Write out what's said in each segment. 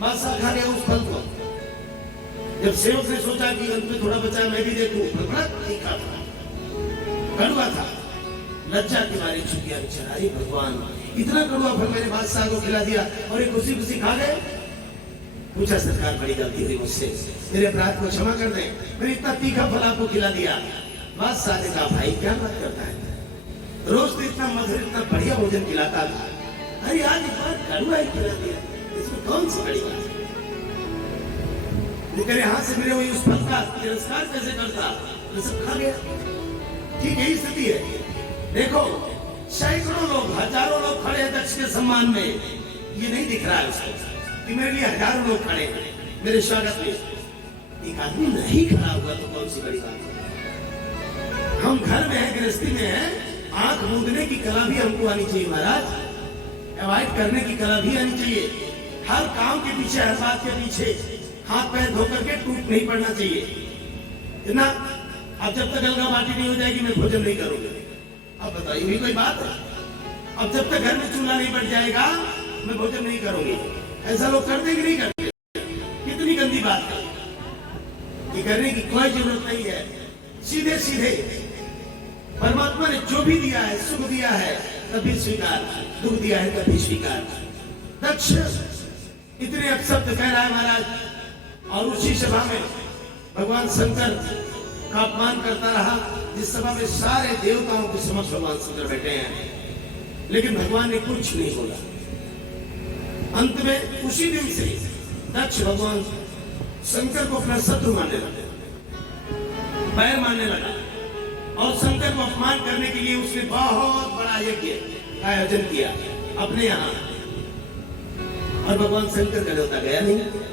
बादशाह खा गया उस फल को। जब सेवक ने सोचा कि अंत में थोड़ा बचा मैं भी देखूं, बड़ा तीखा था, कड़वा था। लज्जा के मारे छुपिया बेचारा, अरे भगवान इतना कड़वा फल मैंने बादशाह को खिला दिया और ये खुशी खुशी खा गए। पूछा सरकार बड़ी गलती हुई मुझसे, मेरे अपराध को क्षमा कर दें, मैंने इतना तीखा फल आपको खिला दिया। बादशाह ने कहा भाई क्या बात करता है, रोज तो इतना मधुर इतना बढ़िया भोजन खिलाता था, अरे आज एक बार कड़वा ही खिला दिया, इसमें कौन सी बड़ी बात है। तेरे हाथ से मिले हुए उस फल का तिरस्कार कैसे करता, मैं सब खा गया। ठीक यही स्थिति है। देखो सैकड़ों लोग हजारों लोग खड़े हैं दक्ष के सम्मान में, ये नहीं दिख रहा है उसको कि मेरे लिए हजारों लोग खड़े हैं मेरे स्वागत में, एक आदमी नहीं खड़ा हुआ तो कौन सी बड़ी बात है। हम घर में हैं, गृहस्थी में हैं, आंख मूंदने की कला भी हमको आनी चाहिए महाराज, अवॉइड करने की कला भी आनी चाहिए। हर काम के पीछे, हर बात के पीछे हाथ पैर धो करके टूट नहीं पड़ना चाहिए ना। अब जब तक गंगा बाटी नहीं हो जाएगी मैं भोजन नहीं करूंगा। अब बताइए भी कोई बात है। अब जब तक घर में चूल्हा नहीं बढ़ जाएगा मैं भोजन नहीं करूंगी। ऐसा लोग करते कि नहीं करते? कितनी गंदी बात है, ये करने की कोई जरूरत नहीं है। सीधे सीधे परमात्मा ने जो भी दिया है, सुख दिया है कभी स्वीकार, दुख दिया है कभी स्वीकार। दक्ष इतने अपशब्द कह रहा है महाराज, और उसी सभा में भगवान शंकर का अपमान करता रहा, जिस सभा में सारे देवताओं के समक्ष भगवान शंकर बैठे हैं, लेकिन भगवान ने कुछ नहीं बोला। अंत में उसी दिन से दक्ष भगवान शंकर को अपना शत्रु मानने लगा, बैर मानने लगा, और शंकर को अपमान करने के लिए उसने बहुत बड़ा यज्ञ आयोजन किया अपने यहाँ, और भगवान शंकर का न्योता गया नहीं।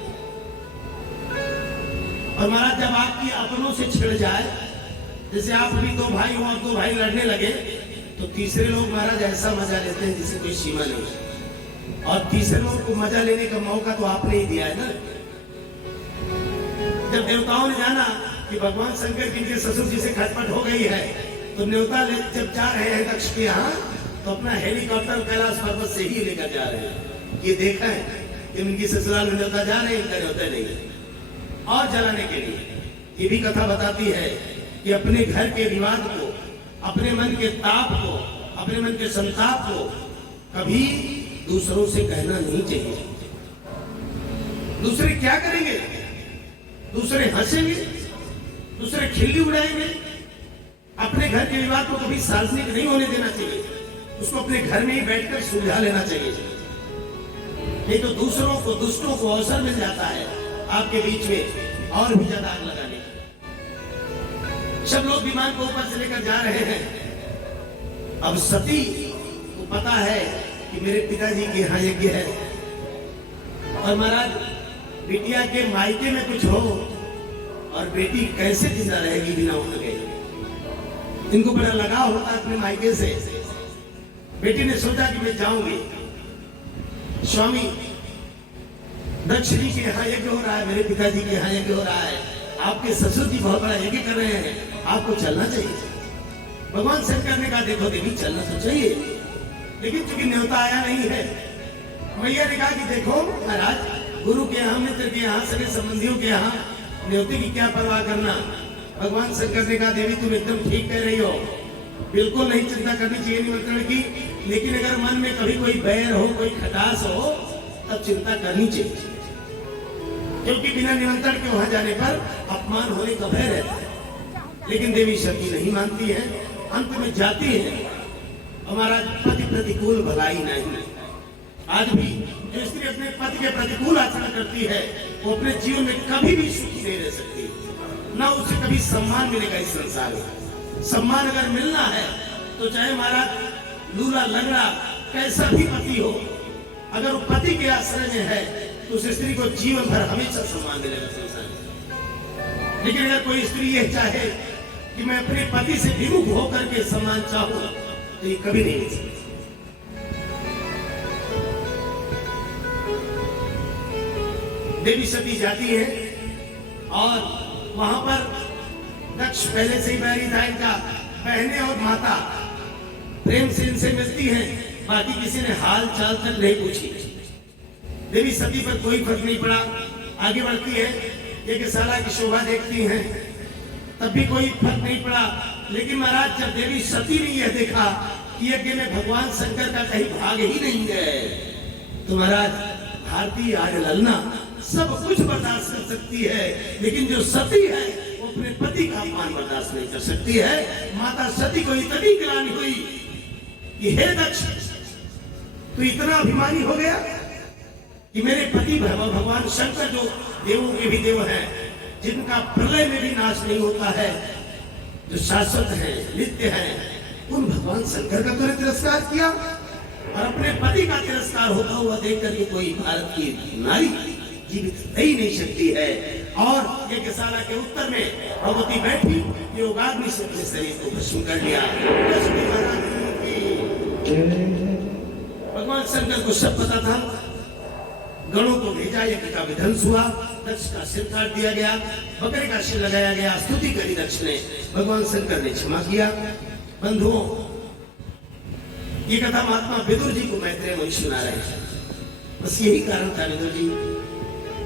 और महाराज जब आपकी अपनों से छिड़ जाए, जैसे आप भी दो भाई हो और दो भाई लड़ने लगे, तो तीसरे लोग महाराज ऐसा मजा लेते हैं जिसे कोई सीमा नहीं, और तीसरे लोग को मजा लेने का मौका तो आपने ही दिया है ना। जब देवताओं ने जाना कि भगवान शंकर की इनके ससुर जी से खटपट हो गई है, तो न्योता जब जा रहे हैं दक्ष के यहाँ, तो अपना हेलीकॉप्टर कैलाश पर्वत से ही लेकर जा रहे हैं। ये देखा है कि उनकी ससुराल में न्योता जा रहे हैं, इनका न्योता नहीं है, और जलाने के लिए। ये भी कथा बताती है कि अपने घर के विवाद को, अपने मन के ताप को, अपने मन के संताप को कभी दूसरों से कहना नहीं चाहिए। दूसरे क्या करेंगे? दूसरे हंसेंगे, दूसरे खिल्ली उड़ाएंगे। अपने घर के विवाद को कभी सार्वजनिक नहीं होने देना चाहिए, उसको अपने घर में ही बैठकर सुलझा लेना चाहिए। नहीं तो दूसरों को, दुष्टों को अवसर मिल जाता है आपके बीच में और भी ज्यादा आग लगाने की। सब लोग विमान को ऊपर से लेकर जा रहे हैं। अब सती को पता है कि मेरे पिताजी के यहाँ यज्ञ है, और महाराज बिटिया के मायके में कुछ हो और बेटी कैसे जिंदा रहेगी बिना उठ गए। इनको बड़ा लगाव होता है अपने मायके से। बेटी ने सोचा कि मैं जाऊंगी, स्वामी दक्ष जी के यहाँ यज्ञ हो रहा है, मेरे पिताजी के यहाँ यज्ञ हो रहा है, आपके ससुर जी बहुत बड़ा यज्ञ कर रहे हैं, आपको चलना चाहिए। भगवान शंकर ने कहा देखो देवी चलना तो चाहिए, लेकिन चूंकि न्योता आया नहीं है, मैया ने कहा कि देखो महाराज गुरु के यहाँ, मित्र के यहाँ, सगे संबंधियों के यहाँ न्योते की क्या परवाह करना। भगवान शंकर ने कहा देवी तुम एकदम ठीक कह रही हो, बिल्कुल नहीं चिंता करनी चाहिए निमंत्रण की, लेकिन अगर मन में कभी कोई बैर हो, कोई खटास हो, तब चिंता करनी चाहिए, क्योंकि बिना निमंत्रण के वहां जाने पर अपमान होने का भय रहता है। लेकिन देवी सती नहीं मानती है, अंत में जाती है। हमारा पति प्रतिकूल भलाई नहीं। आज भी जो स्त्री अपने पति के प्रतिकूल आचरण करती है, वो अपने जीवन में कभी भी सुखी नहीं रह सकती, ना उसे कभी सम्मान मिलेगा इस संसार में। सम्मान अगर मिलना है तो चाहे महाराज लूला लंगड़ा कैसा भी पति हो, अगर वो पति के आश्रय में है तो उस स्त्री को जीवन भर हमेशा सम्मान मिलेगा संसार में। लेकिन अगर कोई स्त्री यह चाहे कि मैं अपने पति से विमुख होकर के सम्मान चाहूं, तो ये कभी नहीं मिल सकता। देवी सती जाती है और वहां पर दक्ष पहले से ही बैरी था, इनका बहनें और माता प्रेम से इनसे मिलती हैं, बाकी किसी ने हाल चाल तक नहीं पूछी। देवी सती पर कोई फर्क नहीं पड़ा, आगे बढ़ती है, यज्ञशाला की शोभा देखती हैं, तब भी कोई फर्क नहीं पड़ा। लेकिन महाराज जब देवी सती ने यह देखा कि यज्ञ में भगवान शंकर का कहीं भाग ही नहीं है, तो महाराज भारतीय आर्य ललना सब कुछ बर्दाश्त कर सकती है, लेकिन जो सती है वो अपने पति का अपमान बर्दाश्त नहीं कर सकती है। माता सती को इतनी ग्लानि हुई कि हे दक्ष, तू इतना अभिमानी हो गया कि मेरे पति भगवान शंकर, जो देवों के भी देव हैं, जिनका प्रलय में भी नाश नहीं होता है, जो शाश्वत है, नित्य है, उन भगवान शंकर का तूने तिरस्कार किया और अपने पति का तिरस्कार होता हुआ देखकर ये कोई भारत की नारी जीवित रह ही नहीं सकती है। और यज्ञशाला के उत्तर में भगवती बैठी, योगाग्नि से अपने शरीर को भस्म कर लिया। भगवान शंकर को सब पता था, गणों को भेजा, यज्ञ का विध्वंस हुआ, दक्ष का सिर काट दिया गया, बकरे का सिर लगाया गया, स्तुति करी दक्ष ने, भगवान शंकर ने क्षमा किया। बंधुओं, ये कथा महात्मा विदुर जी को मैत्रेय मुनि सुना रहे हैं। बस यही कारण था विदुर जी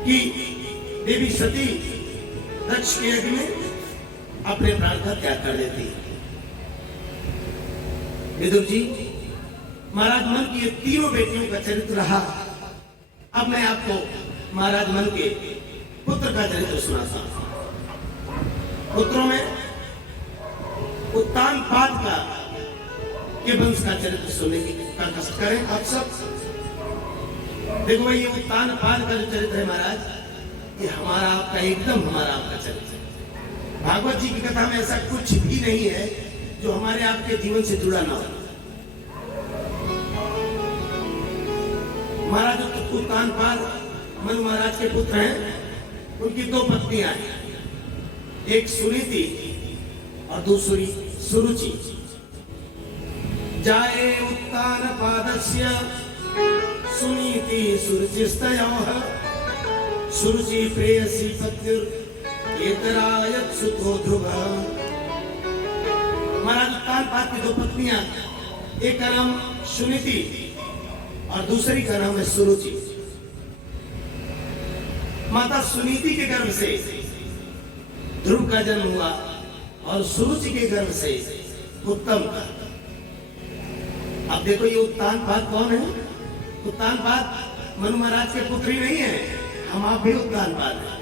कि देवी सती दक्ष के यज्ञ में अपने प्राण का त्याग कर देती। विदुर जी, महाराज मन की ये तीनों बेटियों का चरित्र रहा। अब मैं आपको महाराज मन के पुत्र का चरित्र सुनाता हूं। पुत्रों में उत्तानपाद का के वंश का चरित्र सुनने का कष्ट करें आप सब। देखो भाई, ये उत्तानपाद का जो चरित्र है महाराज, ये हमारा आपका, एकदम हमारा आपका चरित्र है। भागवत जी की कथा में ऐसा कुछ भी नहीं है जो हमारे आपके जीवन से जुड़ा ना हो। महाराज उत्तानपाद मनु महाराज के पुत्र हैं, उनकी दो पत्नियां हैं, एक सुनीति और दूसरी सुरुचि। जाए उत्तानपादस्य सुनीति सुरुचिस्तयोः, सुरुचि प्रेयसी पत्युर्येतरायत् सुतो ध्रुवः। महाराज उत्तानपाद की दो पत्नियां, एक का नाम सुनीति और दूसरी का नाम है सुरुचि। माता सुनीति के गर्भ से ध्रुव का जन्म हुआ और सुरुचि के गर्भ से उत्तम का। अब देखो, ये उत्तानपाद कौन है? उत्तानपाद मनु महाराज के पुत्र ही नहीं है, हम आप भी उत्तानपाद हैं।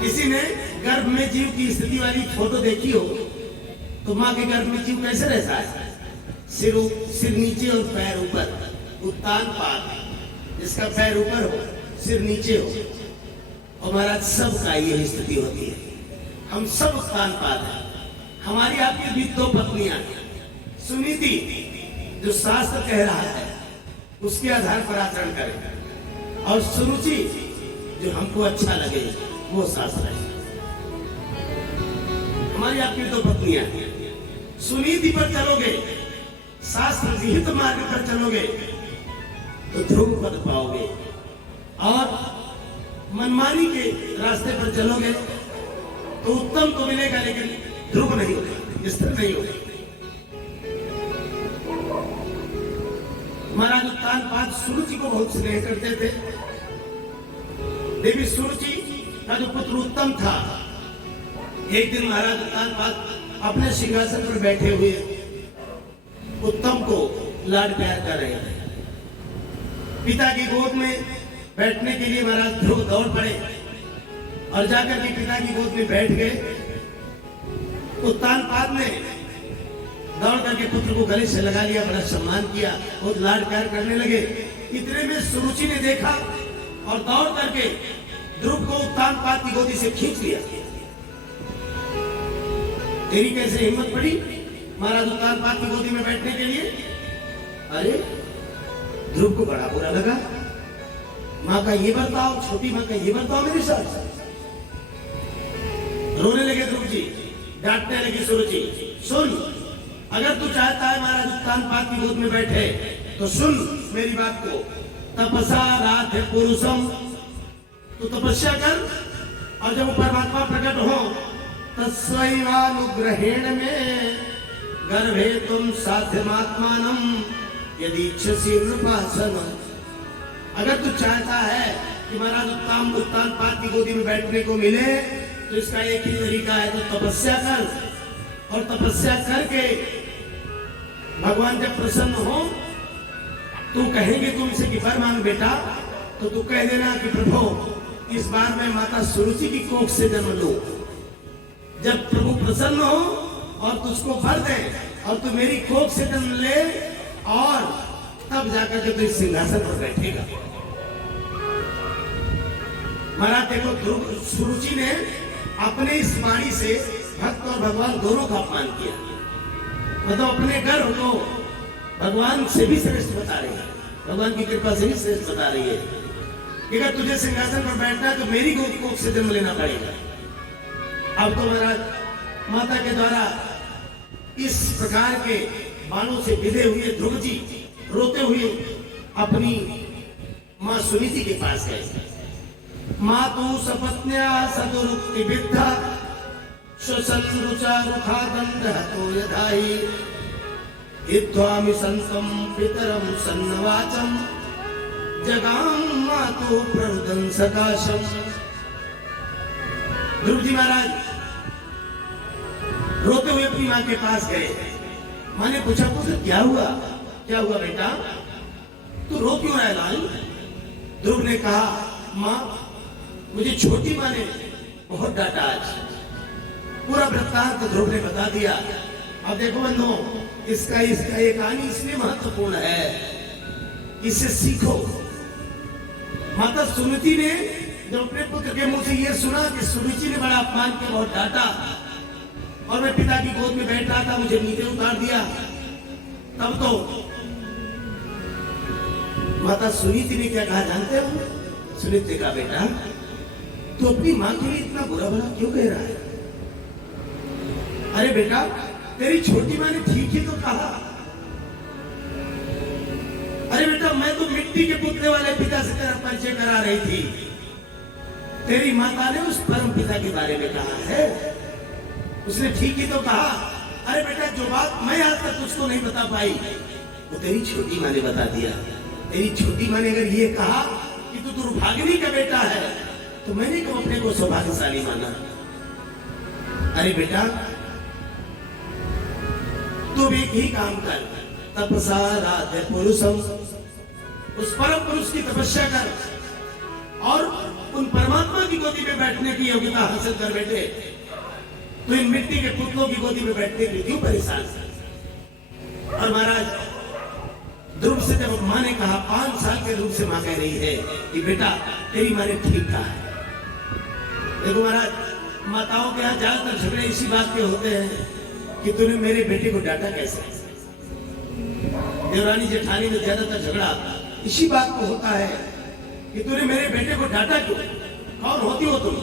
किसी ने गर्भ में जीव की स्थिति वाली फोटो देखी हो तो माँ के गर्भ में जीव कैसे रहता है? सिर नीचे और पैर ऊपर। उत्तानपाद, जिसका पैर ऊपर हो, सिर नीचे हो। और महाराज सबका यही स्थिति होती है, हम सब उत्तानपाद हैं। हमारी आपकी भी दो पत्नियां, सुनीति जो शास्त्र कह रहा है उसके आधार पर आचरण करें, और सुरुचि जो हमको अच्छा लगे वो शास्त्र है। हमारी आपकी दो पत्नियां, सुनीति पर चलोगे, शास्त्र विहित मार्ग पर चलोगे तो ध्रुव पद पाओगे, और मनमानी के रास्ते पर चलोगे तो उत्तम तो मिलेगा, लेकिन ध्रुव नहीं होगा, स्थिर नहीं होगा। महाराज उत्तानपाद सुरुचि को बहुत स्नेह करते थे। देवी सुरुचि का जो पुत्र उत्तम था, एक दिन महाराज उत्तानपाद अपने सिंहासन पर बैठे हुए उत्तम को लाड प्यार कर रहे थे। पिता की गोद में बैठने के लिए महाराज ध्रुव दौड़ पड़े और जाकर के पिता की गोद में बैठ गए। उत्तानपाद ने दौड़ करके पुत्र को गले से लगा लिया, बड़ा सम्मान किया, बहुत लाड प्यार करने लगे। इतने में सुरुचि ने देखा और दौड़ करके ध्रुव को उत्तानपाद की गोदी से खींच लिया। तेरी कैसे हिम्मत पड़ी महाराज उत्तानपाद की गोदी में बैठने के लिए? अरे ध्रुव को बड़ा बुरा लगा, माँ का ये बर्ताव, छोटी माँ का ये बर्ताव मेरे साथ। रोने लगे ध्रुव जी, डांटने लगी सुरुचि। सुन, अगर तू चाहता है महाराज उत्तानपाद की गोद में बैठे तो सुन मेरी बात को। तपसा राधे पुरुषम, तू तपस्या कर और जब परमात्मा प्रकट हो तस्वैवानुग्रहेण में गर्भे तुम साध्यमात्मानम यदि इच्छसि नृपासनम। अगर तू चाहता है कि महाराज उत्तम उत्तानपाद की गोदी में बैठने को मिले तो इसका एक ही तरीका है, तो तपस्या कर, और तपस्या करके भगवान जब प्रसन्न हो तू कहेंगे तुमसे कि वर मांग बेटा, तो तू कह देना कि प्रभु इस बार मैं माता सुरुचि की कोख से जन्म लूं। जब प्रभु प्रसन्न हो और तुझको वर दे और तू मेरी कोख से जन्म ले, और तब जाकर के तू इस सिंहासन पर बैठेगा। महाराज देखो, ध्रुव सुरुचि ने अपने इस वाणी से भक्त और भगवान दोनों का अपमान किया, मतलब अपने गर्व को भगवान से भी श्रेष्ठ बता रही है, भगवान की कृपा से भी श्रेष्ठ बता रही है कि अगर तुझे सिंहासन पर बैठना है तो मेरी कोख से जन्म लेना पड़ेगा। अब तो महाराज माता के द्वारा इस प्रकार के बाणों से विधे हुए ध्रुव जी रोते हुए अपनी मां सुनीति के पास गए। मातु सपत्न्या सदुरुक्ति विद्धा श्वसन रुचा रुखा दंड हतो यदाहि हित्वामि संतम पितरम सन्नवाचम जगाम मातु प्ररुदन सकाशम। ध्रुव जी महाराज रोते हुए अपनी मां के पास गए। मां ने पूछा, पुत्र क्या हुआ, क्या हुआ बेटा, तू रो क्यों रहा है लाल? ध्रुव ने कहा, मां मुझे छोटी मां ने बहुत डांटा आज। पूरा वृत्तांत ध्रुव ने बता दिया। अब देखो बंधुओं, इसका ये कहानी इसलिए महत्वपूर्ण है, इससे सीखो। माता सुनीति ने जब अपने पुत्र के मुंह से यह सुना कि सुरुचि ने बड़ा अपमान किया, बहुत डांटा, और मैं पिता की गोद में बैठ रहा था, मुझे नीचे उतार दिया, तब तो माता सुनीति ने क्या कहा जानते हो? सुनीति ने कहा, बेटा तू अपनी मां के लिए इतना बुरा भला क्यों कह रहा है? अरे बेटा, तेरी छोटी मां ने ठीक ही तो कहा। अरे बेटा, मैं तो मिट्टी के पुतले वाले पिता से तेरा परिचय करा रही थी, तेरी माता ने उस परम पिता के बारे में कहा है, उसने ठीक ही तो कहा। अरे बेटा, जो बात मैं आज तक तुझको नहीं बता पाई वो तेरी छोटी मां ने बता दिया। तेरी छोटी मां ने अगर ये कहा कि तू दुर्भागिनी का बेटा है, तो मैंने क्यों अपने को सौभाग्यशाली माना? अरे बेटा, तू भी एक ही काम कर, तपसा राधे पुरुषम, उस परम पुरुष की तपस्या कर और उन परमात्मा की गोदी में बैठने की योग्यता हासिल कर बेटे। तो इन मिट्टी के पुतलों की गोदी में बैठने के लिए क्यों परेशान? और महाराज ध्रुव से जब मां ने कहा, 5 साल के ध्रुव से मां कह रही है कि बेटा तेरी मां ने ठीक कहा है। देखो महाराज, माताओं के यहाँ ज्यादातर झगड़े इसी बात के होते हैं कि तूने मेरे बेटे को डांटा कैसे। देवरानी जेठानी में ज्यादातर झगड़ा इसी बात को होता है कि तूने मेरे बेटे को डांटा क्यों, कौन होती हो तुम?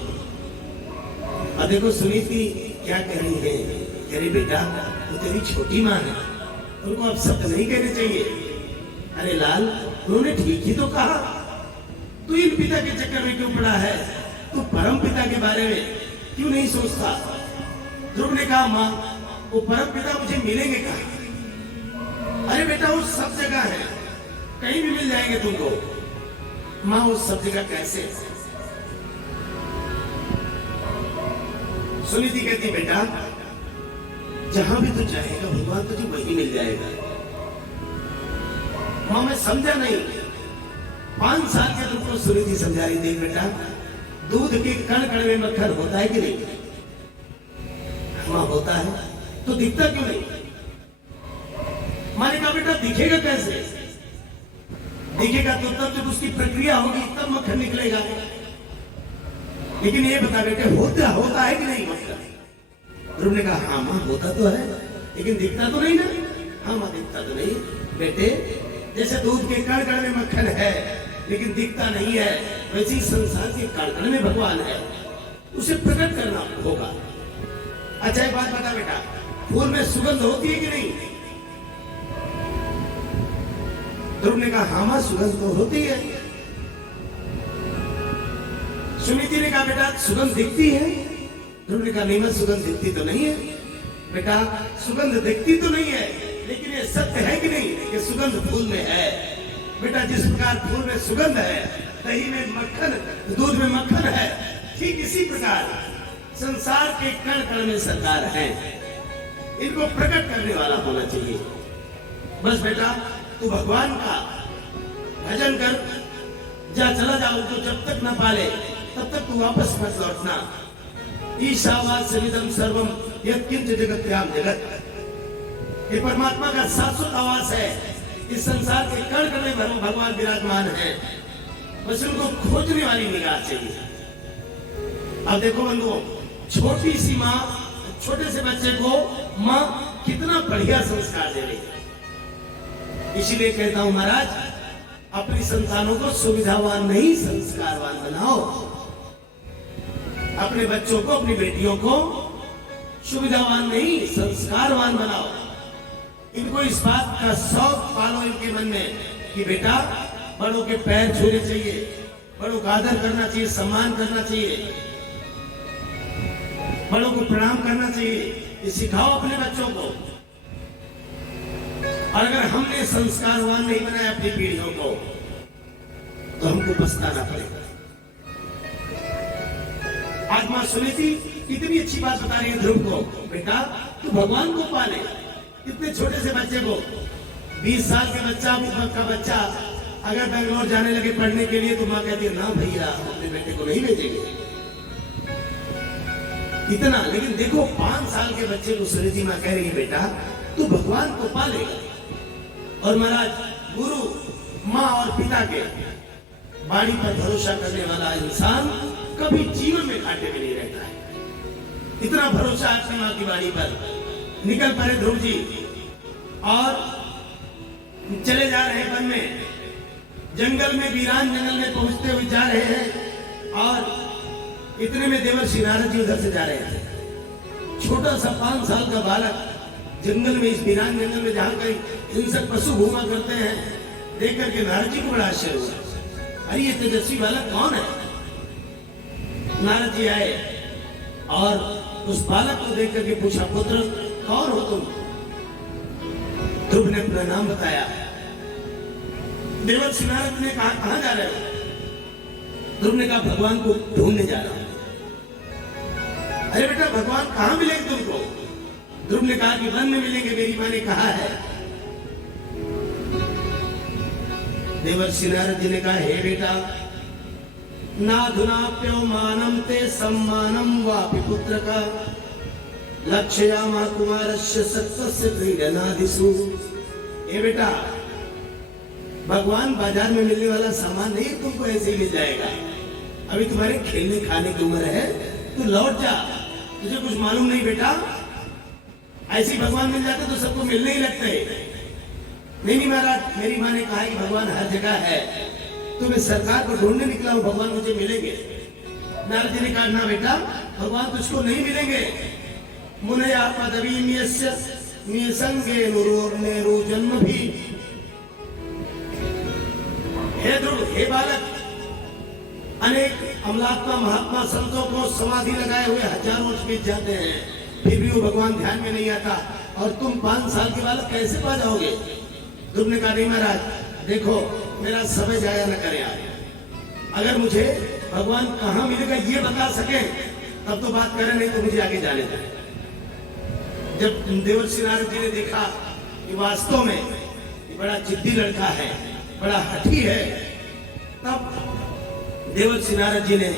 और देखो सुनीति क्या कह रही है, कह रही बेटा वो तेरी छोटी मां है, उनको अब शब्द नहीं कहने चाहिए। अरे लाल, उन्होंने ठीक ही तो कहा, तू इन पिता के चक्कर में क्यों पड़ा है? तू परम पिता के बारे में क्यों नहीं सोचता? ध्रुव ने कहा, मां वो परम पिता मुझे मिलेंगे कहां? अरे बेटा, वो सब जगह है, कहीं भी मिल जाएंगे तुमको। मां वो सब जगह कैसे? सुनीति कहती, बेटा जहां भी तू चाहेगा भगवान तुझे वहीं मिल जाएगा। मां मैं समझा नहीं। 5 साल के तुमको सुनीति समझा रही थी, बेटा दूध के कण कण में मक्खन होता है कि नहीं? मां होता है, तो दिखता क्यों नहीं? मां ने कहा, बेटा दिखेगा कैसे? दिखेगा तो तब जब उसकी प्रक्रिया होगी तब मक्खन निकलेगा। लेकिन ये बता बेटे, होता है कि नहीं मक्खन? ध्रुव ने कहा, हाँ मां होता तो है, लेकिन दिखता तो नहीं ना। हाँ मां दिखता तो नहीं बेटे, जैसे दूध के कण कण में मक्खन है लेकिन दिखता नहीं है, वैसे ही संसार के कण कण में भगवान है, उसे प्रकट करना होगा। अच्छा एक बात बता बेटा, फूल में सुगंध होती है कि नहीं? ध्रुव ने कहा, हाँ मां सुगंध तो होती है। सुनीति ने कहा, बेटा सुगंध दिखती है? ध्रुव ने कहा, नहीं मां सुगंध दिखती तो नहीं है। बेटा सुगंध दिखती तो नहीं है, लेकिन ये सत्य है कि नहीं कि सुगंध फूल में है? बेटा जिस प्रकार फूल में सुगंध है, दही में मक्खन, दूध में मक्खन है, ठीक इसी प्रकार संसार के कण कण में सरकार है। इनको प्रकट करने वाला होना चाहिए। बस बेटा तू भगवान का भजन कर, जा चला जाओ तो जब तक न पाले तब तक तू वापस मत लौटना। ईशावास्यमिदं सर्वम यत्किंच जगत्याम जगत, ये परमात्मा का शाश्वत आवास है। इस संसार के कण कण में भगवान विराजमान है। बस उनको खोजने वाली निगाह चाहिए। अब देखो बंधुओं, छोटी सी माँ छोटे से बच्चे को माँ कितना बढ़िया संस्कार दे रही है। इसीलिए कहता हूं महाराज, अपनी संतानों को सुविधावान नहीं संस्कारवान बनाओ। अपने बच्चों को, अपनी बेटियों को सुविधावान नहीं संस्कारवान बनाओ। इनको इस बात का शौक पालो इनके मन में कि बेटा बड़ों के पैर छूने चाहिए, बड़ों का आदर करना चाहिए, सम्मान करना चाहिए, बड़ों को प्रणाम करना चाहिए। ये सिखाओ अपने बच्चों को। और अगर हमने संस्कारवान नहीं बनाया अपनी पीढ़ियों को तो हमको पछताना पड़ेगा। आज मां सुनी थी, कितनी अच्छी बात बता रही है ध्रुव को, बेटा तू भगवान को पाले। इतने छोटे से बच्चे को, 20 साल के बच्चा अगर बेंगलोर जाने लगे पढ़ने के लिए तो मां कहती है ना भैया अपने बेटे को नहीं भेजेंगे। इतना, लेकिन देखो 5 साल के बच्चे को सुनीति मां कह रही है बेटा तू भगवान को पालेगा। और महाराज गुरु, माँ और पिता के बाड़ी पर भरोसा करने वाला इंसान कभी जीवन में घाटे में नहीं रहता है। इतना भरोसा अपनी माँ की बाड़ी पर। निकल पड़े ध्रुव जी और चले जा रहे वन में, जंगल में, वीरान जंगल में पहुंचते हुए जा रहे हैं। और इतने में देवर्षि नारद जी उधर से जा रहे थे। छोटा सा 5 साल का बालक जंगल में, इस वीरान जंगल में जहां कहीं हिंसक पशु घूमा करते हैं, देख करके नारद जी को बड़ा आश्चर्य हुआ। अरे ये तेजस्वी बालक कौन है? नारद जी आए और उस बालक को देख करके पूछा, पुत्र कौन हो तुम? ध्रुव ने अपना नाम बताया। देवर्षि नारद ने कहा कहां जा रहे हो? ध्रुव ने कहा भगवान को ढूंढने जा रहा हूं। अरे बेटा भगवान कहां मिलेंगे तुमको? ध्रुव ने कहा कि वन में मिलेंगे, मेरी मां ने कहा है। देवर्षि नारद जी ने कहा हे बेटा, नाधुनाप्यो मानम ते सम्मानम वापि पुत्र का लक्ष्यामा कुमारस्य सत्वस्य क्रीडनादिषु। ए बेटा, भगवान बाजार में मिलने वाला सामान नहीं तुमको ऐसे ही मिल जाएगा। अभी तुम्हारे खेलने खाने की उम्र है, तू लौट जा। तुझे कुछ मालूम नहीं बेटा, ऐसे भगवान मिल जाते तो सबको मिलने ही लगते। नहीं महाराज, मेरी माँ ने कहा कि भगवान हर जगह है, तो मैं सरकार को ढूंढने निकला हूं, भगवान मुझे मिलेंगे। नारद जी ने कहा ना बेटा, भगवान तुझको नहीं मिलेंगे। मुनया पदवीम्यस्य निसंगे नुरो जन्म भी। हे ध्रुव, हे बालक, अनेक अमलात्मा महात्मा संतों को समाधि लगाए हुए हजारों वर्ष बीत जाते हैं, फिर भी वो भगवान ध्यान में नहीं आता, और तुम 5 साल के बालक कैसे पा जाओगे? ध्रुव ने कहा नहीं महाराज, देखो मेरा समय जाया न करे आप। अगर मुझे भगवान कहां मिलेगा ये बता सके तब तो बात करें, नहीं तो मुझे आगे जाने दें। जब देवर्षि नारद जी ने देखा कि वास्तव में ये बड़ा जिद्दी लड़का है, बड़ा हठी है, तब देवर्षि नारद जी ने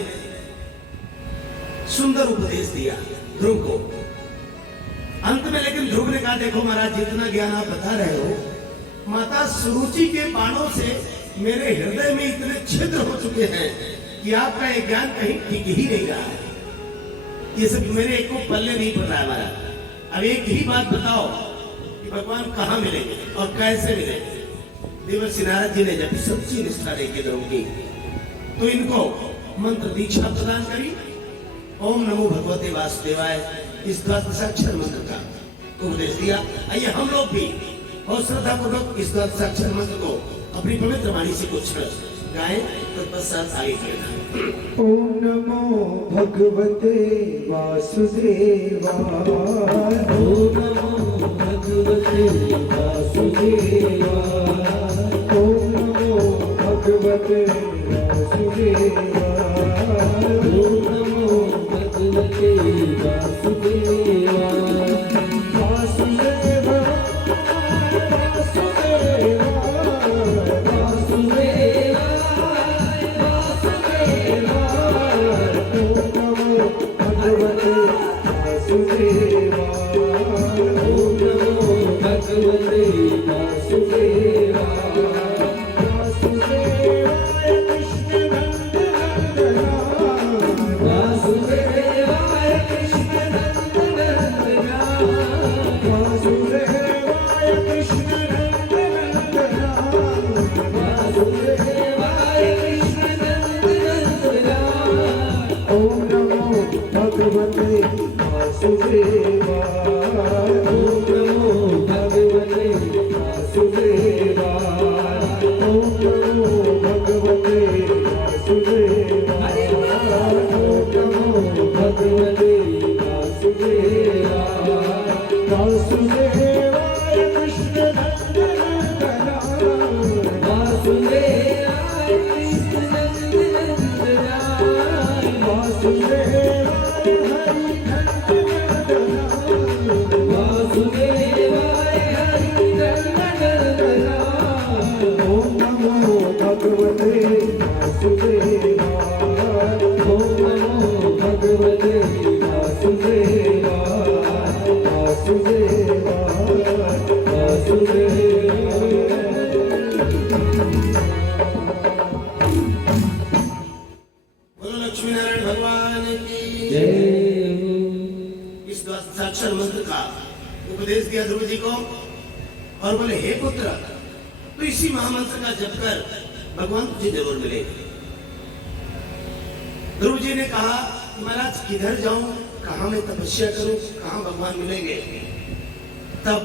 सुंदर उपदेश दिया ध्रुव को। अंत में लेकिन ध्रुव ने कहा देखो महाराज, जितना ज्ञान आप बता रहे हो, माता सुरुचि के बाणों से मेरे हृदय में इतने छिद्र हो चुके हैं कि आपका ये ज्ञान कहीं ठीक ही नहीं रहा है। ये सब मेरे एक को पल्ले नहीं पड़ रहा है महाराज। अब एक ही बात बताओ कि भगवान कहाँ मिलेंगे और कैसे मिलेंगे? देवर्षि नारद जी ने जब सच्ची निष्ठा देखी ध्रुव की, तो इनको मंत्र दीक्षा प्रदान करी। ओम नमो भगवते वासुदेवाय, इस द्वादशाक्षर मंत्र का उपदेश दिया। आइए हम लोग भी और श्रद्धा पूर्वक इस द्वादशाक्षर मंत्र को अपनी पवित्र वाणी से कुछ गाएं, तो पश्चात आगे चलेगा। ओम नमो भगवते वासुदेवाय, ओम नमो भगवते वासुदेवाय, ओम नमो भगवते वासुदेवाय ओम नमो भगवते वासुदेवाय वासुदेवाय वासुदेवाय ओम नमो भगवते वासुदेवाय वासुदेवाय वासुदेवाय कृष्ण नंदना वासुदेवाय कृष्ण नंदना वासुदेवाय कृष्ण नंदना ओम नमो भगवते वासुदेवाय ओम नमो भगवते वासुदेवाय ओम नमो भगवते वासुदेवाय ओम नमो भगवते वासुदेवाय वासुदेवाय कृष्ण नंदना वासुदेवाय कृष्ण नंदना वासुदेवाय हरि नंदना वासुदेवाय हरि नंदना ओम नमो भगवते वासुदेवाय ओम नमो भगवते वासुदेवाय वासुदेवाय वासुदेवाय बोलो लक्ष्मी नारायण भगवान की जय इस द्वादशाक्षर मंत्र का उपदेश दिया ध्रुव जी को और बोले हे पुत्र तो इसी महामंत्र का जप कर भगवान तुझे जरूर मिलेंगे। ध्रुव जी ने कहा महाराज किधर जाऊं, कहां मैं तपस्या करूं, कहां भगवान मिलेंगे। तब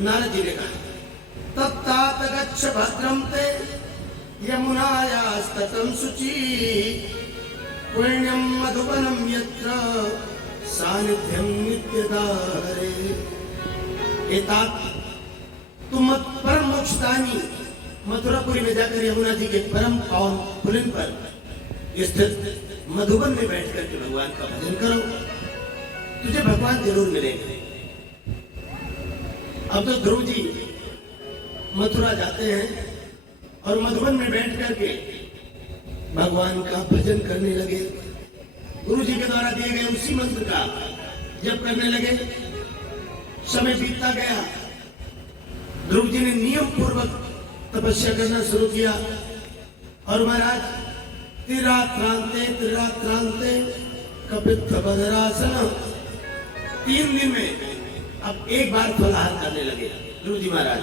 नारद जी ने कहा तत्तात गच्छ भद्रम ते यमुनायास्तटं शुचि पुण्यम मधुवनम यत्र सानिध्यम नित्यदारे। एतात तुम परम मोक्षदानी मथुरापुरी में जाकर यमुना जी के परम पावन पुलिन पर स्थित मधुबन में बैठ करके भगवान का भजन करो, तुझे भगवान जरूर मिलेंगे। अब तो ध्रुव जी मथुरा जाते हैं और मधुबन में बैठ करके भगवान का भजन करने लगे। गुरु जी के द्वारा दिए गए उसी मंत्र का जप करने लगे। समय बीतता गया, ध्रुव जी ने नियम पूर्वक तपस्या करना शुरू किया और महाराज तिरात्रांते कपित्थ बदरासन 3 दिन में अब एक बार फलाहार करने लगे। ध्रुव जी महाराज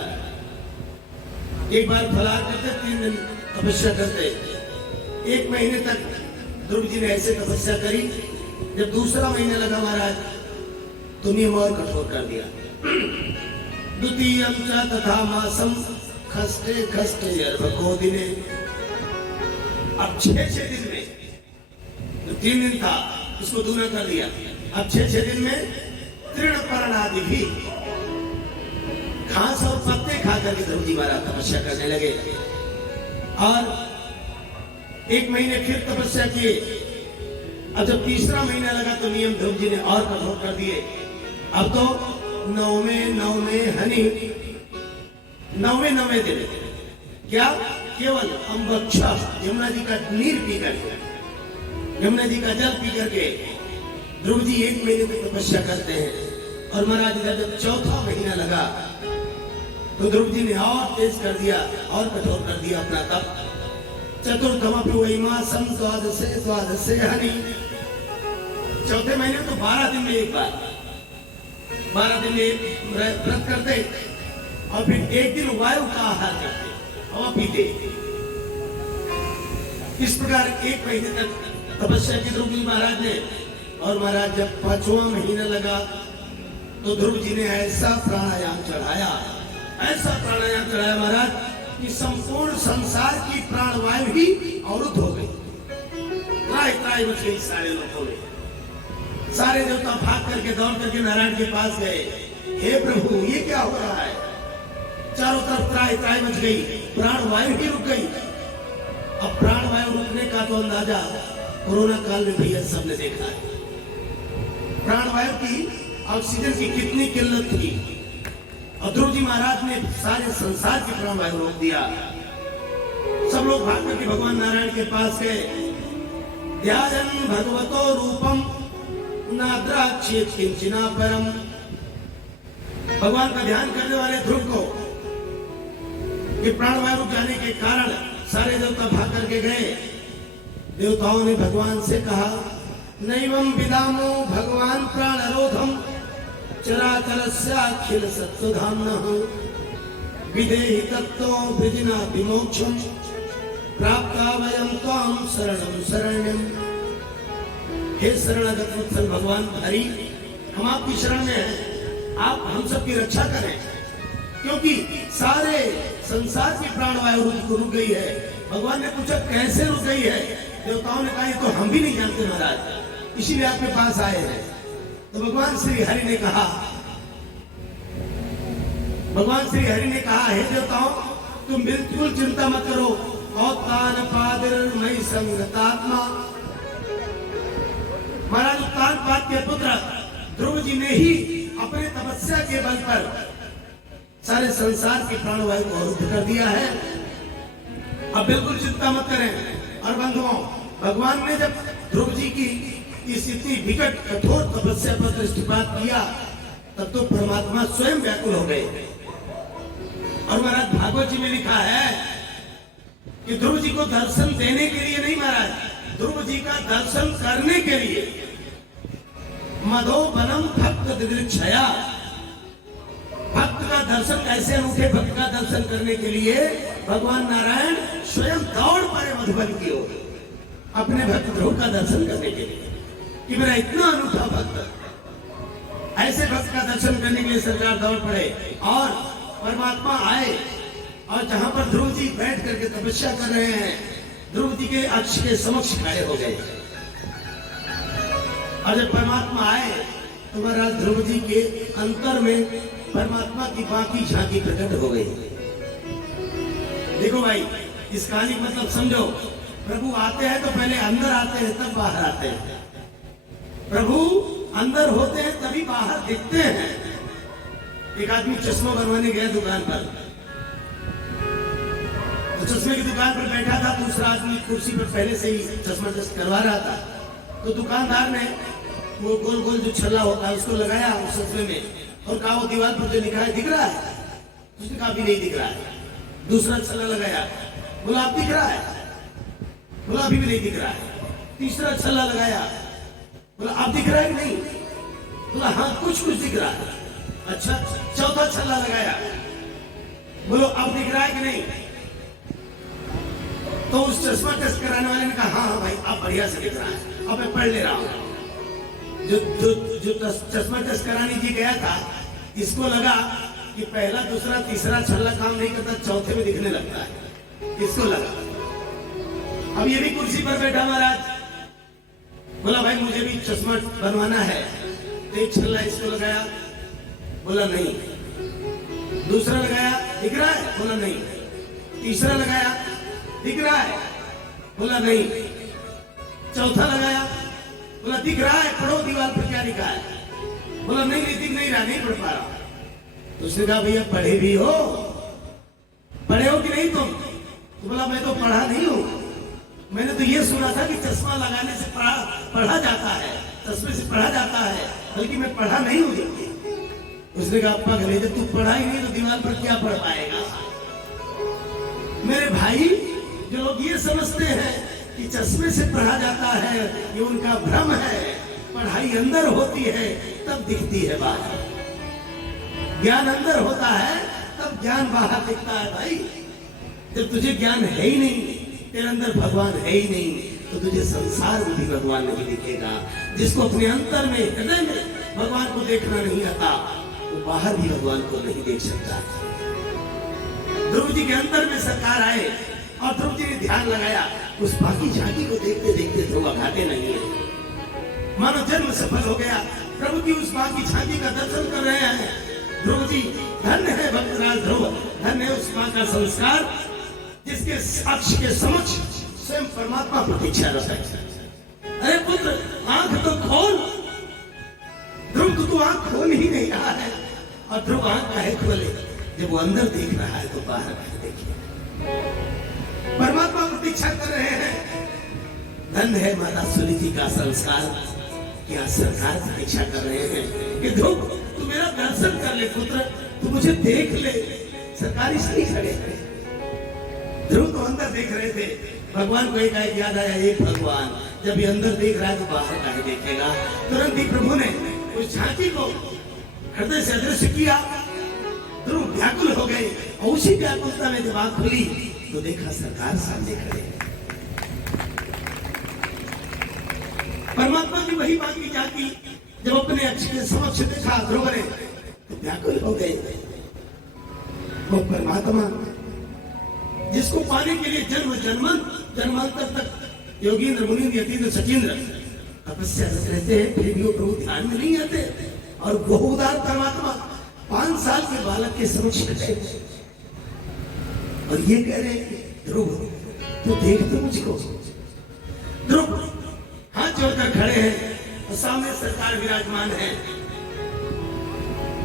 एक बार फलाहार करते, 3 दिन तपस्या करते। 1 महीने तक ध्रुव जी ने ऐसे तपस्या करी। जब दूसरा महीना लगा महाराज तो नियम और कठोर कर दिया। द्वितीयं च तथा मासम खस्ते खस्ते अर्भको दिने। अब 6 दिन में, तो 3 दिन था इसको दूना कर दिया। अब 6 दिन में तृण पर्णादि भी घास और पत्ते खा करके ध्रुव जी महाराज तपस्या करने लगे। और 1 महीने फिर तपस्या किए। अब जब तीसरा महीना लगा तो नियम ध्रुव जी ने और कठोर कर दिए। अब तो 9वें हनी 9वें दिन क्या केवल अम्बक्षा यमुना जी का नीर पी करके, यमुना जी का जल पी करके ध्रुव जी 1 महीने तक तपस्या करते हैं। और महाराज जब 4था महीना लगा तो ध्रुव जी ने और तेज कर दिया और कठोर कर दिया अपना तप। चतुर्थम वही मासम द्वादशे हनि। 4थे महीने तो 12 दिन में एक बार 12 दिन में व्रत करते और फिर 1 दिन वायु का आहार करते, हवा पीते। इस प्रकार 1 महीने तक तपस्या की ध्रुव जी महाराज ने। और महाराज जब 5वां महीना लगा तो ध्रुव जी ने ऐसा प्राणायाम चढ़ाया महाराज कि संपूर्ण संसार की प्राणवायु ही अवरुद्ध हो गई। त्राई मच गई सारे लोगों में। सारे देवता भाग करके दौड़ करके नारायण के पास गए। हे प्रभु ये क्या हो रहा है? चारों तरफ त्राई मच गई, प्राणवायु ही रुक गई। अब प्राणवायु रुकने का तो अंदाजा कोरोना काल में भैया सबने देखा है। प्राणवायु की, ऑक्सीजन की कितनी किल्लत थी, और ध्रुव जी महाराज ने सारे संसार की प्राणवायु रोक दिया। सब लोग भाग करके भगवान नारायण के पास गए। ध्यान भगवतो रूपम नाद्राक्षेत किंचिना परम। भगवान का ध्यान करने वाले ध्रुव को ये प्राणवायु रुक जाने के कारण सारे देवता भाग करके गए। देवताओं ने भगवान से कहा, नैवं विदामो भगवान प्राणरोधम चराचरस्याखिल सत्त्वधाम्नः विधेहि तत्त्वो वृजिनाति मोक्षम् प्राप्ता वयं त्वां शरणं शरण्यम्। हे शरणागत वत्सल भगवान हरि, हम आपकी शरण में हैं, आप हम सबकी रक्षा करें, क्योंकि सारे संसार की प्राणवायु रुक गई है। भगवान ने पूछा कैसे रुक गई है? देवताओं ने कहा ये तो हम भी नहीं जानते महाराज, इसीलिए आपके पास आए हैं। तो भगवान श्री हरि ने कहा, हे देवताओं, तुम बिल्कुल चिंता मत करो। औतान पादिर्मयि संगतात्मा। महाराज उत्तानपाद के पुत्र ध्रुव जी ने ही अपने तपस्या के बल पर सारे संसार की प्राणवायु को अवरुद्ध कर दिया है। अब बिल्कुल चिंता मत करें। और बंधुओं, भगवान ने जब ध्रुव जी की इस इतनी विकट कठोर तपस्या पर दृष्टिपात किया, तब तो परमात्मा स्वयं व्याकुल हो गए। और महाराज भागवत जी में लिखा है कि ध्रुव जी को दर्शन देने के लिए नहीं महाराज, ध्रुव जी का दर्शन करने के लिए मधोबनम भक्त दिदृक्षया। भक्त का दर्शन, ऐसे अनूठे भक्त का दर्शन करने के लिए भगवान नारायण स्वयं दौड़ पड़े मधुबन की ओर, अपने भक्त ध्रुव का दर्शन करने के लिए, कि मेरा इतना अनूठा भक्त, ऐसे भक्त का दर्शन करने के लिए सरकार दौड़ पड़े। और परमात्मा आए, और जहां पर ध्रुव जी बैठ करके तपस्या कर रहे हैं, ध्रुव जी के अक्ष के समक्ष खड़े हो गए। और जब परमात्मा आए तो महाराज ध्रुव जी के अंतर में परमात्मा की बाकी झांकी प्रकट हो गई। देखो भाई, इस कहानी का मतलब समझो। प्रभु आते हैं तो पहले अंदर आते हैं, तब बाहर आते हैं। प्रभु अंदर होते हैं तभी बाहर दिखते हैं। एक आदमी चश्मा बनवाने गया दुकान पर, तो चश्मे की दुकान पर बैठा था, दूसरा आदमी कुर्सी पर पहले से ही चश्मा टेस्ट करवा रहा था। तो दुकानदार ने वो गोल गोल जो छल्ला होता है उसको लगाया उस चश्मे में, और कहा वो दीवार पर जो लिखा है दिख रहा है? उसने कहा अभी नहीं दिख रहा है। दूसरा छल्ला लगाया, बोला अब दिख रहा है? बोला अभी भी नहीं दिख रहा है। तीसरा छल्ला लगाया, बोला अब दिख रहा है कि नहीं? बोला हाँ कुछ कुछ दिख रहा है। अच्छा, चौथा छल्ला लगाया, बोलो अब दिख रहा है कि नहीं? तो उस चश्मा टेस्ट कराने वाले ने कहा हाँ भाई अब बढ़िया से दिख रहा है, अब मैं पढ़ ले रहा हूँ। जो चश्मा टेस्ट कराने जी गया था, इसको लगा कि पहला दूसरा तीसरा छल्ला काम नहीं करता, चौथे में दिखने लगता है, इसको लगा। अब ये भी कुर्सी पर बैठा महाराज, बोला भाई मुझे भी चश्मा बनवाना है, तो एक छल्ला इसको लगाया, बोला नहीं। दूसरा लगाया, दिख रहा है? बोला नहीं। तीसरा लगाया, दिख रहा है? बोला नहीं। चौथा लगाया, बोला दिख रहा है, पढ़ो दीवार पर क्या लिखा है? बोला नहीं नहीं दिख नहीं रहा, नहीं पढ़ पा रहा। तो उसने कहा भैया पढ़े भी हो, पढ़े हो कि नहीं तुम? तो बोला मैं तो पढ़ा नहीं हूं, मैंने तो ये सुना था कि चश्मा लगाने से पढ़ा जाता है, चश्मे से पढ़ा जाता है, बल्कि मैं पढ़ा नहीं हूं। उसने कहा अपा गले जब तू पढ़ा ही नहीं तो दीवार पर क्या पढ़ पाएगा? मेरे भाई, जो लोग ये समझते हैं कि चश्मे से पढ़ा जाता है, ये उनका भ्रम है। पढ़ाई अंदर होती है तब दिखती है बाहर, ज्ञान अंदर होता है तब ज्ञान बाहर दिखता है। भाई जब तुझे ज्ञान है ही नहीं, तेरे अंदर भगवान है ही नहीं, तो तुझे संसार में भी भगवान नहीं दिखेगा। जिसको अपने अंतर में, हृदय में भगवान को देखना नहीं आता, वो बाहर भी भगवान को नहीं देख सकता। ध्रुव जी के अंतर में सरकार आए और ध्रुव जी ने ध्यान लगाया, उस बाकी झांकी को देखते देखते ध्रुव घाटे नहीं है, मानो जन्म सफल हो गया। प्रभु की उस बाकी झांकी का दर्शन कर रहे हैं ध्रुव जी। धन्य है भक्तराज ध्रुव, धन्य है उस मां का संस्कार जिसके अक्ष के समक्ष स्वयं परमात्मा प्रतीक्षा रहता है। अरे पुत्र आंख तो खोल। ध्रुव तो तू आंख खोल ही नहीं रहा है। और ध्रुव आंख काहे खोले? जब वो अंदर देख रहा है तो बाहर नहीं देखिए। परमात्मा प्रतीक्षा कर रहे हैं। धन है माता सुनीति का संस्कार। क्या सरकार प्रतीक्षा कर रहे हैं कि ध्रुव तू मेरा दर्शन कर ले पुत्र, तू मुझे देख ले। सरकार इसलिए खड़े हैं। ध्रुव तो अंदर देख रहे थे। भगवान को एक याद आया, एक भगवान जब ये अंदर देख रहा है तो बाहर काहे देखेगा। तुरंत ही प्रभु ने उस झांकी को हृदय से अदृश्य किया। ध्रुव व्याकुल हो गए और उसी व्याकुलता में जब आंख खुली तो देखा सरकार सामने खड़े हैं। परमात्मा की वही बात की जाती जब अपने अक्ष के समक्ष देखा ध्रुव ने तो व्याकुल हो गए। वो परमात्मा जिसको पाने के लिए जन्म जन्मांतर तक योगींद्र मुनींद्र यतीन्द्र सचींद्र तपस्या रहते हैं, फिर भी वो प्रभु ध्यान में नहीं आते। और वो उदार परमात्मा 5 साल के बालक के समक्ष खड़े और ये कह रहे हैं ध्रुव तो देख तो मुझको। ध्रुव हाथ जोड़कर खड़े हैं और सामने सरकार विराजमान है।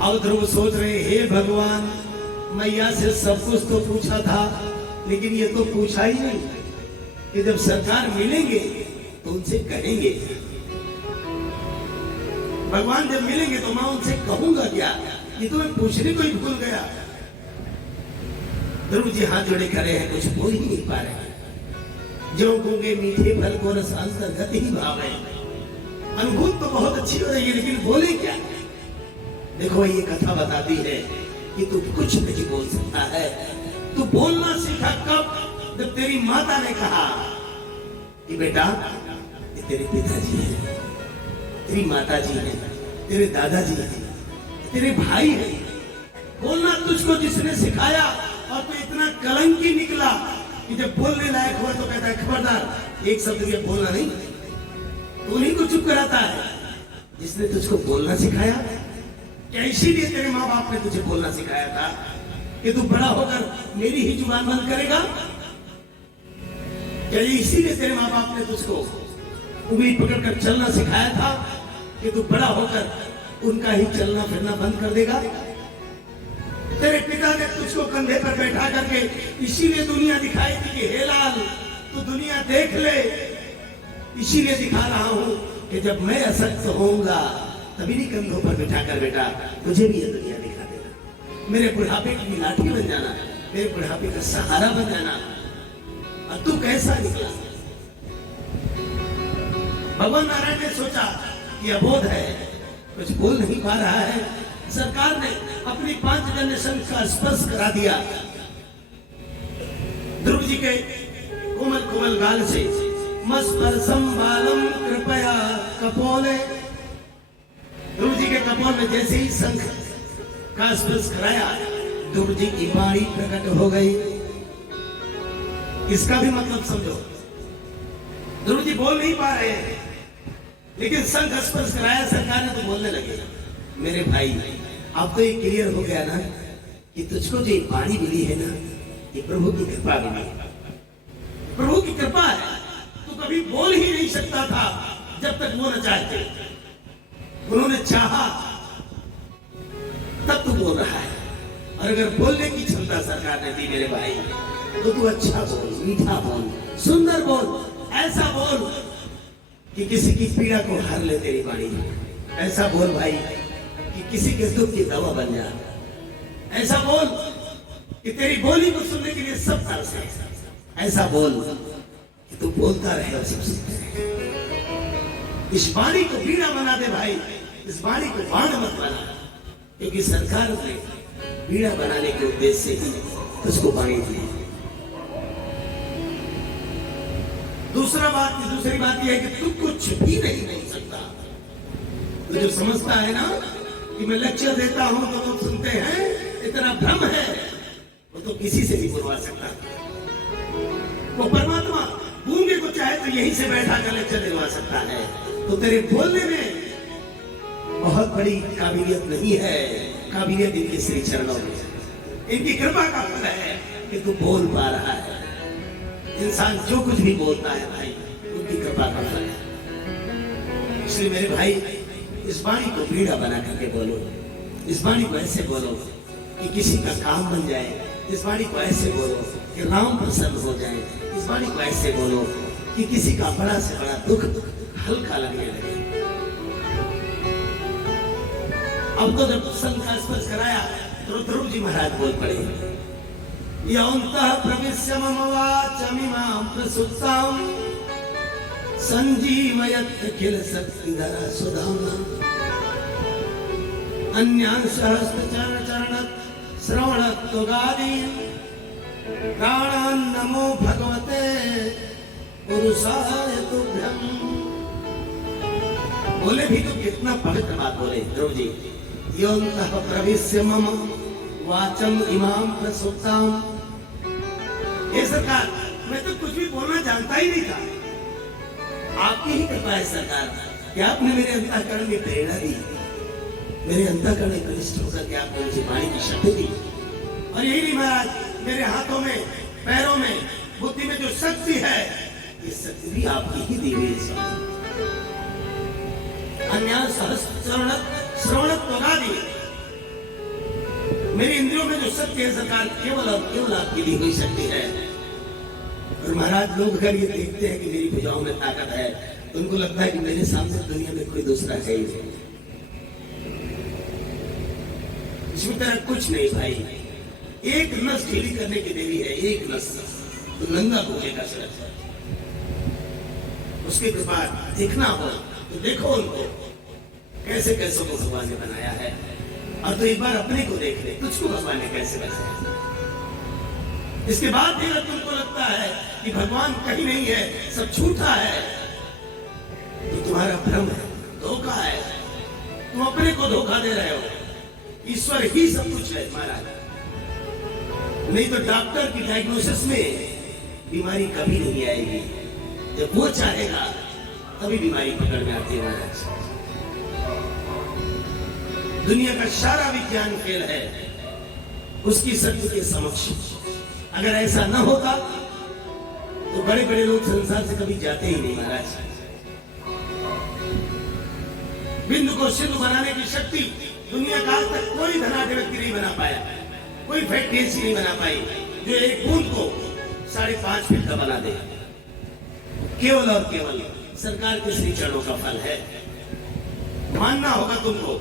अब ध्रुव सोच रहे हे भगवान, मैया से सब कुछ तो पूछा था लेकिन ये तो पूछा ही नहीं कि जब सरकार मिलेंगे तो उनसे कहेंगे। भगवान जब मिलेंगे तो मैं उनसे कहूंगा क्या? ये तो मैं पूछने को ही भूल गया। ध्रुव जी हाथ जोड़े खड़े हैं, कुछ बोल ही नहीं पा रहे। जो गूंगे मीठे फल को रसांस गति ही भाव है। अनुभूत तो बहुत अच्छी हो रही है लेकिन बोले क्या? देखो ये कथा बताती है कि तू कुछ नहीं बोल सकता है। तू बोलना सीखा कब? जब तेरी माता ने कहा कि बेटा ये तेरे पिताजी हैं, तेरी माताजी हैं, तेरे दादाजी हैं, तेरे भाई हैं। बोलना तुझको जिसने सिखाया और तू इतना कलंकी निकला कि जब बोलने लायक हुआ तो कहता है खबरदार एक शब्द भी बोलना नहीं। तो उन्हीं को चुप कराता है जिसने तुझको बोलना सिखाया। क्या इसीलिए तेरे माँ बाप ने तुझे बोलना सिखाया था कि तू बड़ा होकर मेरी ही जुबान बंद करेगा? क्या इसीलिए तेरे माँ बाप ने तुझको उंगली पकड़कर चलना सिखाया था कि तू बड़ा होकर उनका ही चलना फिरना बंद कर देगा? तेरे पिता ने तुझको कंधे पर बैठा करके इसीलिए दुनिया दिखाई थी कि हे लाल तू दुनिया देख ले। इसीलिए दिखा रहा हूं कि जब मैं असक्त होऊंगा तभी नहीं कंधों पर बैठा कर बेटा तुझे भी ये दुनिया दिखा देगा। मेरे बुढ़ापे की लाठी बन जाना, मेरे बुढ़ापे का सहारा बन जाना। और तू कैसा निकला? भगवान नारायण ने सोचा कि अबोध है, कुछ बोल नहीं पा रहा है। सरकार ने अपनी 5 जनरेशन का स्पर्श करा दिया। ध्रुव जी के कोमल कोमल गाल से मस्पर्शम बालम कृपया कपोले। ध्रुव जी के कपोल में जैसे ही शंख का स्पर्श कराया ध्रुव जी की वाणी प्रकट हो गई। इसका भी मतलब समझो। ध्रुव जी बोल नहीं पा रहे हैं लेकिन शंख स्पर्श कराया सरकार ने तो बोलने लगे। मेरे भाई अब तो ये क्लियर हो गया ना कि तुझको जो वाणी मिली है ना ये प्रभु की कृपा मिली है। प्रभु की कृपा है। तू कभी बोल ही नहीं सकता था जब तक वो न चाहते। उन्होंने चाहा तब तू बोल रहा है। और अगर बोलने की क्षमता सरकार ने दी मेरे भाई तो तू अच्छा बोल, मीठा बोल, सुंदर बोल, ऐसा बोल कि किसी की पीड़ा को हर ले तेरी वाणी। ऐसा बोल भाई कि किसी के दुख की दवा बन जा। ऐसा बोल कि तेरी बोली को सुनने के लिए सब तरसे। ऐसा बोल कि तू बोलता रहे और सब सुनते रहे। इस वाणी को बीड़ा बना दे भाई, इस वाणी को बाण मत बना। क्योंकि सरकार ने बीड़ा बनाने के उद्देश्य से ही उसको वाणी दी। दूसरी बात यह है कि तू कुछ भी नहीं बोल सकता। तो जो समझता है ना कि मैं लेक्चर देता हूं तो लोग सुनते हैं, इतना भ्रम है। वो तो किसी से भी बुलवा सकता। वो परमात्मा गूंगे को चाहे तो यहीं से बैठा कर लेक्चर दिलवा सकता है। तो तेरे बोलने में बहुत बड़ी काबिलियत नहीं है। काबिलियत इनके श्री चरणों में, इनकी कृपा का फल है कि तू बोल पा रहा है। इंसान जो कुछ भी बोलता है भाई, उनकी कृपा का फल है। इसलिए मेरे भाई, इस वाणी को पीड़ा बना करके बोलो, इस वाणी को ऐसे बोलो कि किसी का काम बन जाए, इस वाणी को ऐसे बोलो कि राम प्रसन्न हो जाए, इस वाणी को ऐसे बोलो कि किसी का बड़ा से बड़ा दुख हल्का लगने लगे। अब तो जब संत का स्पर्श कराया तो ध्रुव जी महाराज बोल पड़े, यौन्तः प्रविश्य मम वाचमिमां प्रसुप्तां संजीवयत् किल शक्तिधरा सुधाम्ना अन्यान् सहस्रचरण चरणत् श्रवणत्वगादीन् प्राणान् नमो भगवते पुरुषाय तुभ्यम्। बोले भी तो कितना पवित्र बात बोले ध्रुव जी, योऽन्तः प्रविश्य मम वाचम इमां प्रसुप्तां। ये सरकार, मैं तो कुछ भी बोलना जानता ही नहीं था, आपकी ही कृपा है सरकार कि आपने मेरे अंतःकरण में प्रेरणा दी, मेरे अंतःकरण में प्रविष्ट होकर के आपने मुझे वाणी की शक्ति दी। और यही नहीं महाराज, मेरे हाथों में, पैरों में, बुद्धि में जो शक्ति है, ये शक्ति भी आपकी ही दी हुई है। अन्यान सहस्र श्रवणत्वगादि, मेरी इंद्रियों में जो शक्ति है सरकार, केवल और केवल आपकी दी हुई शक्ति है। और महाराज, लोग अगर ये देखते हैं कि मेरी भुजाओं में ताकत है, तो उनको लगता है कि मेरे सामने दुनिया में कोई दूसरा है ही नहीं। इसमें तरह कुछ नहीं भाई, एक नस ढीली करने की देवी है, एक नस तो नंगा भूलेगा शरद। उसके कृपा देखना हो तो देखो उनको, कैसे कैसे को भगवान ने बनाया है। और तो एक बार अपने को देख ले, तुझको भगवान ने कैसे बनाया। इसके बाद भी अगर तुमको लगता है कि भगवान कहीं नहीं है, सब झूठा है, तो तुम्हारा भ्रम है, धोखा है, तुम अपने को धोखा दे रहे हो। ईश्वर ही सब कुछ है महाराज। नहीं तो डॉक्टर की डायग्नोसिस में बीमारी कभी नहीं आएगी, जब वो चाहेगा तभी बीमारी पकड़ में आती है महाराज। दुनिया का सारा विज्ञान फेल है उसकी शक्ति के समक्ष। अगर ऐसा न होता तो बड़े बड़े लोग संसार से कभी जाते ही नहीं महाराज। बिंदु को सिंधु बनाने की शक्ति दुनिया का आज तक कोई धनाढ्य व्यक्ति नहीं बना पाया, कोई फैक्ट्री ऐसी नहीं बना पाई जो एक बूंद को 5.5 फीट का बना दे। केवल और केवल सरकार के श्री चरणों का फल है। मानना होगा तुमको,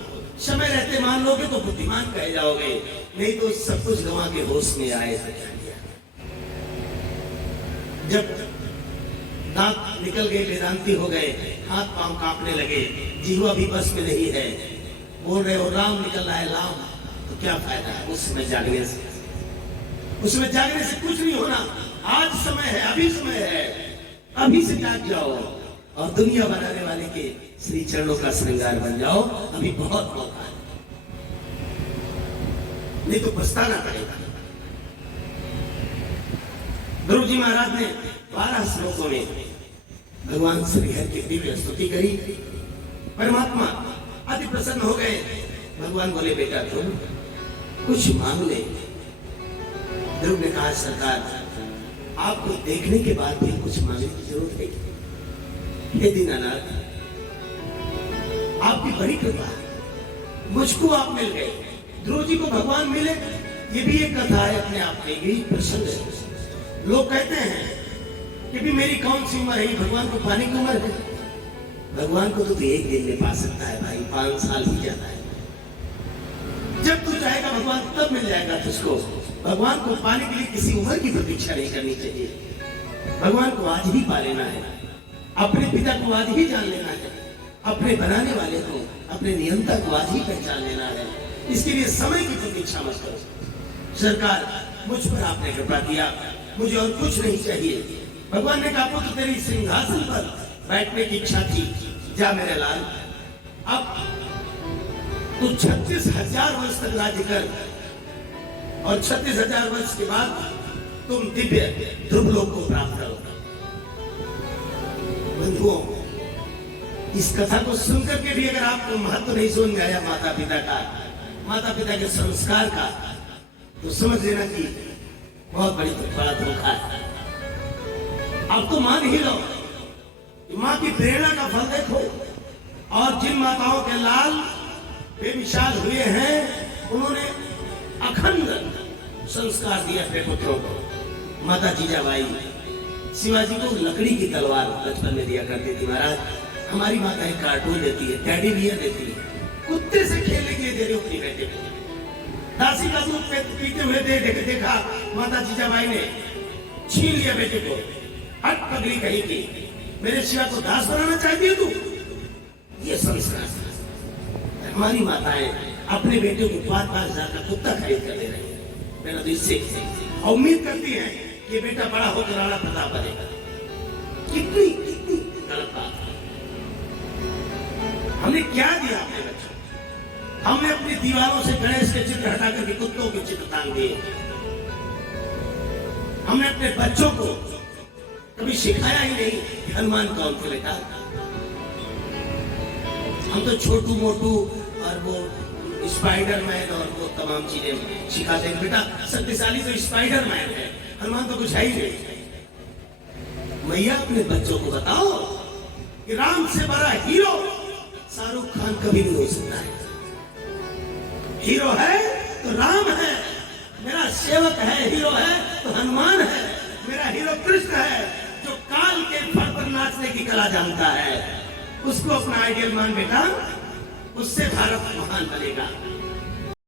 समय रहते मान लोगे तो बुद्धिमान कहे जाओगे, नहीं तो सब कुछ गंवा के होश में आए तो क्या किया। जब दांत निकल गए, वेदांती हो गए, हाथ पांव कांपने लगे, जीवा भी बस में नहीं है, बोल रहे हो राम निकल रहा है राम, तो क्या फायदा है उसमें जागने से। उसमें जागने से कुछ नहीं होना। आज समय है, अभी समय है, अभी से जाग जाओ और दुनिया बनाने वाले के श्री चरणों का श्रृंगार बन जाओ। अभी बहुत मौका है, नहीं तो पछताना पड़ेगा। ध्रुव जी महाराज ने 12 श्लोकों में भगवान श्री हरि की दिव्य स्तुति करी। परमात्मा अति प्रसन्न हो गए। भगवान बोले बेटा ध्रुव कुछ मांग ले। ध्रुव ने कहा सरकार आपको देखने के बाद भी कुछ मांगने की जरूरत है। हे दीनानाथ आपकी बड़ी कृपा है, मुझको आप मिल गए, ध्रुव जी को भगवान मिले, ये भी एक कथा है अपने आप में, यही प्रसंग है। लोग कहते हैं कि भी मेरी कौन सी उम्र है, भगवान को पाने की उम्र है। भगवान को तो एक दिन में पा सकता है भाई, 5 साल ही जाता है। जब तू चाहेगा भगवान तब मिल जाएगा तुझको। भगवान को पाने के लिए किसी उम्र की प्रतीक्षा नहीं करनी चाहिए। भगवान को आज ही पा लेना है, अपने पिता को आज ही जान लेना है, अपने बनाने वाले को, अपने नियंता को आज ही पहचान लेना है। इसके लिए समय की प्रतीक्षा मत करो। सरकार मुझ पर आपने कृपा किया, मुझे और कुछ नहीं चाहिए। भगवान ने कहा पुत्र तेरी सिंहासन पर बैठने की इच्छा थी, जा मेरे लाल अब तू 36,000 वर्ष तक राज्य कर और 36,000 वर्ष के बाद तुम दिव्य ध्रुव लोक को प्राप्त करो। बंधुओं इस कथा को सुनकर के भी अगर आपको महत्व नहीं समझ में आया माता पिता का, माता पिता के संस्कार का, तो समझ लेना कि बहुत बड़ा धोखा है। अब तो मान ही लो, माँ की प्रेरणा का फल देखो। और जिन माताओं के लाल बेमिसाल हुए हैं, उन्होंने अखंड संस्कार दिया अपने पुत्रों को। माता जीजाबाई शिवाजी को लकड़ी की तलवार बचपन में दिया करती थी महाराज। हमारी माताएं कार्टून देती है, टेडी बियर देती है, कुत्ते से खेलने के लिए दे रही हो अपनी बेटे को। दासी का दूध पीते हुए देखा माता जीजाबाई ने छीन लिया बेटे को। हट पगड़ी कहीं की, मेरे शिवा को दास बनाना चाहती है तू? ये संस्कार। हमारी माताएं अपने बेटे को 5,000 का कुत्ता खरीद कर दे रही है। मेरा तो इससे उम्मीद करती है कि ये बेटा बड़ा होकर राणा प्रताप बनेगा। कितनी कितनी गलत बात है। हमने क्या दिया अपने बच्चों को? हमने अपनी दीवारों से गणेश के चित्र हटा करके कुत्तों के चित्र टांग दिए। हमने अपने बच्चों को कभी सिखाया ही नहीं कि हनुमान कौन थे बेटा। हम तो छोटू मोटू और वो स्पाइडरमैन और वो तमाम चीजें सिखाते हैं। बेटा शक्तिशाली तो स्पाइडरमैन है, हनुमान तो कुछ है ही नहीं। मैया अपने बच्चों को बताओ कि राम से बड़ा हीरो शाहरुख खान कभी नहीं हो सकता है। हीरो है तो राम है, मेरा सेवक है, हीरो है तो हनुमान है, मेरा हीरो कृष्ण है जो काल के फर पर नाचने की कला जानता है। उसको अपना आइडियल मान बेटा, उससे भारत महान बनेगा।